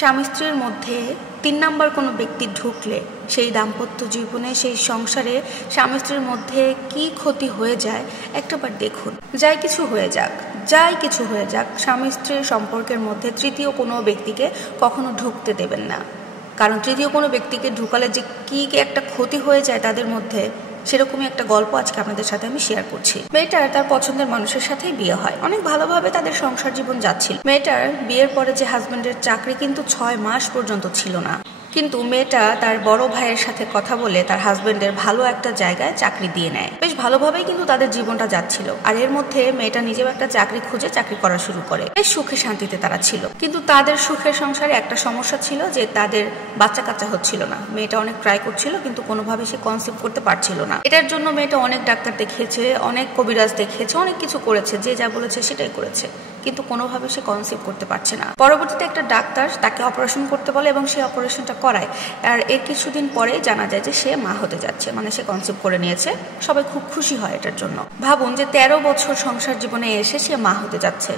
স্বামী স্ত্রীর মধ্যে ৩ নাম্বার কোনো ব্যক্তি ঢুকলে সেই দাম্পত্য জীবনে, সেই সংসারে স্বামী স্ত্রীর মধ্যে কি ক্ষতি হয়ে যায় একটাবার দেখুন। যাই কিছু হয়ে যাক স্বামী স্ত্রীর সম্পর্কের মধ্যে তৃতীয় কোনো ব্যক্তিকে কখনো ঢুকতে দেবেন না। কারণ তৃতীয় কোনো ব্যক্তিকে ঢুকালে যে কি একটা ক্ষতি হয়ে যায় তাদের মধ্যে, সেরকমই একটা গল্প আজকে আপনাদের সাথে আমি শেয়ার করছি। মেয়েটার তার পছন্দের মানুষের সাথেই বিয়ে হয়, অনেক ভালোভাবে তাদের সংসার জীবন যাচ্ছিল। মেয়েটার বিয়ের পরে যে হাজবেন্ডের চাকরি কিন্তু 6 মাস পর্যন্ত ছিল না, কিন্তু মেয়েটা তার বড় ভাইয়ের সাথে কথা বলে তার হাজবেন্ডের ভালো একটা জায়গায় চাকরি দিয়ে নেয়। বেশ ভালোভাবেই কিন্তু তাদের জীবনটা যাচ্ছিল। আর এর মধ্যে মেয়েটা নিজেও একটা চাকরি খুঁজে চাকরি করা শুরু করে। বেশ সুখে শান্তিতে তারা ছিল, কিন্তু তাদের সুখের সংসারে একটা সমস্যা ছিল যে তাদের বাচ্চা কাচ্চা হচ্ছিল না। মেয়েটা অনেক ট্রাই করছিল, কিন্তু কোনোভাবে সে কনসিভ করতে পারছিল না। এটার জন্য মেয়েটা অনেক ডাক্তার দেখিয়েছে, অনেক কবিরাজ দেখিয়েছে, অনেক কিছু করেছে, যে যা বলেছে সেটাই করেছে, কিন্তু কোনোভাবে সে কনসিভ করতে পারছে না। পরবর্তীতে একটা ডাক্তার তাকে অপারেশন করতে বলে এবং সেই অপারেশনটা করায়। আর এর কিছুদিন পরে জানা যায় যে সে মা হতে যাচ্ছে, মানে সে কনসিভ করে নিয়েছে। সবাই খুব খুশি হয় এটার জন্য। ভাবুন যে 13 বছর সংসার জীবনে এসে সে মা হতে যাচ্ছে,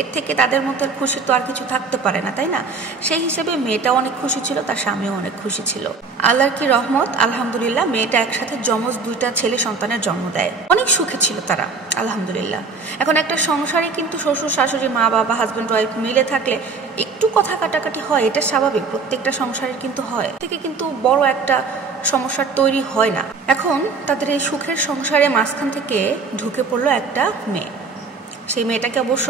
এর থেকে তাদের মধ্যে খুশি তো আর কিছু থাকতে পারে না, তাই না? সেই হিসেবে মেয়েটাও অনেক খুশি ছিল, তার স্বামীও অনেক খুশি ছিল। আল্লাহর কি রহমত, আলহামদুলিল্লাহ, মেয়েটা একসাথে যমজ 2টা ছেলে সন্তানের জন্ম দেয়। অনেক সুখে ছিল তারা, আলহামদুলিল্লাহ। এখন একটা সংসারে কিন্তু শ্বশুর শাশুড়ি, মা বাবা, হাজব্যান্ড ওয়াইফ মিলে থাকলে একটু কথা কাটাকাটি হয়, এটা স্বাভাবিক, প্রত্যেকটা সংসারের কিন্তু হয়। থেকে কিন্তু বড় একটা সমস্যার তৈরি হয় না। এখন তাদের এই সুখের সংসারে মাঝখান থেকে ঢুকে পড়লো একটা মেয়ে। সেই মেয়েটাকে অবশ্য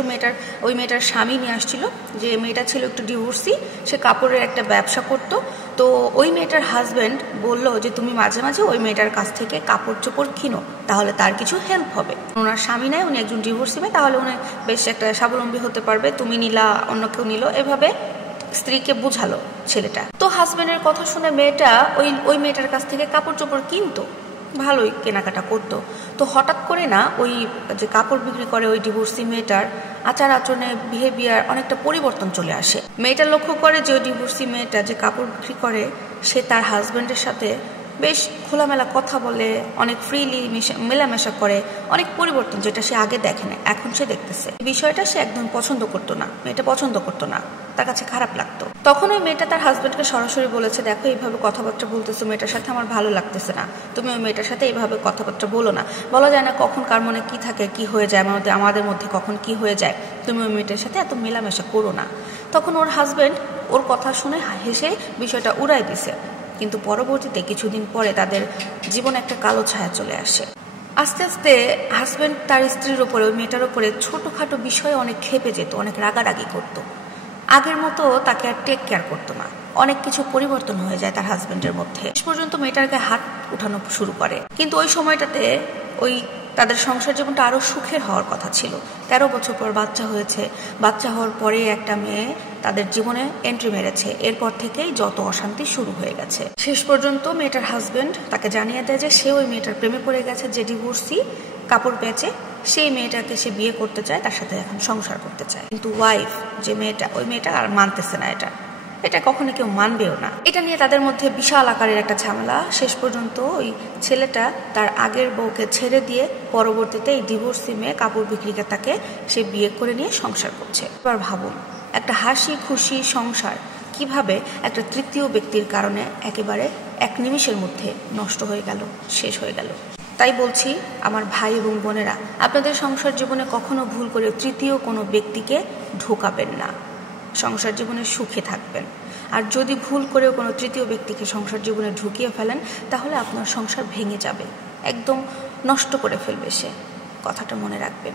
ওই মেয়েটার স্বামী নিয়ে আসছিল। যে মেয়েটা ছিল একটু ডিভোর্সি, সে কাপড়ের একটা ব্যবসা করতো। তো ওই মেয়েটার হাজব্যান্ড বলল যে তুমি মাঝে মাঝে ওই মেয়েটার কাছ থেকে কাপড় চোপড় কিনো, তাহলে তার কিছু হেল্প হবে। ওনার স্বামী নাই, উনি একজন ডিভোর্সি মেয়ে, তাহলে উনি বেশ একটা স্বাবলম্বী হতে পারবে, তুমি নিলা, অন্য কেউ নিল, এভাবে স্ত্রীকে বুঝালো ছেলেটা। তো হাজব্যান্ডের কথা শুনে মেয়েটা ওই মেয়েটার কাছ থেকে কাপড় চোপড় কিনতো, ভালোই কেনাকাটা করতো। তো হঠাৎ করে না ওই যে কাপড় বিক্রি করে ওই ডিভোর্সি মেয়েটার আচার আচরণে, বিহেভিয়ার অনেকটা পরিবর্তন চলে আসে। মেয়েটা লক্ষ্য করে যে ওই ডিভোর্সি মেয়েটা যে কাপড় বিক্রি করে, সে তার হাজব্যান্ডের সাথে বেশ খোলামেলা কথা বলে, অনেক ফ্রিলি মেলামেশা করে, অনেক পরিবর্তন, যেটা সে আগে দেখে না, এখন সে দেখতেছে। বিষয়টা সে একদম পছন্দ করতো না, মেয়েটা পছন্দ করতো না, তার কাছে খারাপ লাগতো। তখন ওই মেয়েটা তার হাজব্যান্ডকে সরাসরি বলেছে, দেখো এইভাবে কথাবার্তা বলতেছো মেয়েটার সাথে আমার ভালো লাগতেছে না, তুমি ওই মেয়েটার সাথে এইভাবে কথাবার্তা বলো না, বলা যায় না কখন কার মনে কি থাকে, কি হয়ে যায় আমাদের মধ্যে কখন কি হয়ে যায়, তুমি ওই মেয়েটার সাথে এত মেলামেশা করো না। তখন ওর হাজব্যান্ড ওর কথা শুনে হেসে বিষয়টা উড়াই দিছে। কিন্তু পরবর্তীতে কিছুদিন পরে তাদের জীবনে একটা কালো ছায়া চলে আসে। আস্তে আস্তে হাজব্যান্ড তার স্ত্রীর উপরে, ওই মেয়েটার উপরে ছোটখাটো বিষয়ে অনেক ক্ষেপে যেত, অনেক রাগারাগি করতো। আগের মতো তাকে আর টেক কেয়ার করতো না। অনেক কিছু পরিবর্তন হয়ে যায় তার হাজব্যান্ডের মধ্যে। শেষ পর্যন্ত মেয়েটাকে হাত উঠানো শুরু করে। কিন্তু ওই সময়টাতে তাদের সংসার জীবনটা আরো সুখের হওয়ার কথা ছিল। 13 বছর পর বাচ্চা হয়েছে। বাচ্চা হওয়ার পরে একটা মেয়ে তাদের জীবনে এন্ট্রি মেরেছে। এরপর থেকেই যত অশান্তি শুরু হয়ে গেছে। শেষ পর্যন্ত মেয়েটার হাজব্যান্ড তাকে জানিয়ে দেয় যে সে ওই মেয়েটার প্রেমে পড়ে গেছে, যে ডিভোর্সি কাপড় বেচে, সেই মেয়েটাকে সে বিয়ে করতে চায়, তার সাথে এখন সংসার করতে চায়। কিন্তু ওয়াইফ যে মেয়েটা, ওই মেয়েটা আর মানতেছে না, এটা কখনো কেউ মানবেও না। এটা নিয়ে তাদের মধ্যে বিশাল আকারের একটা ঝামেলা। শেষ পর্যন্ত ওই ছেলেটা তার আগের বউকে ছেড়ে দিয়ে পরবর্তীতে এই ডিভোর্সি মেয়ে কাপড় বিক্রিকে তাকে সে বিয়ে করে নিয়ে সংসার করছে। এবার ভাবুন, একটা হাসি খুশি সংসার কিভাবে একটা তৃতীয় ব্যক্তির কারণে একেবারে এক নিমিষের মধ্যে নষ্ট হয়ে গেল, শেষ হয়ে গেল। তাই বলছি আমার ভাই এবং বোনেরা, আপনাদের সংসার জীবনে কখনো ভুল করে তৃতীয় কোনো ব্যক্তিকে ঢোকাবেন না। সংসার জীবনে সুখে থাকবেন। আর যদি ভুল করেও কোনো তৃতীয় ব্যক্তিকে সংসার জীবনে ঢুকিয়ে ফেলেন, তাহলে আপনার সংসার ভেঙে যাবে, একদম নষ্ট করে ফেলবে সে। কথাটা মনে রাখবেন।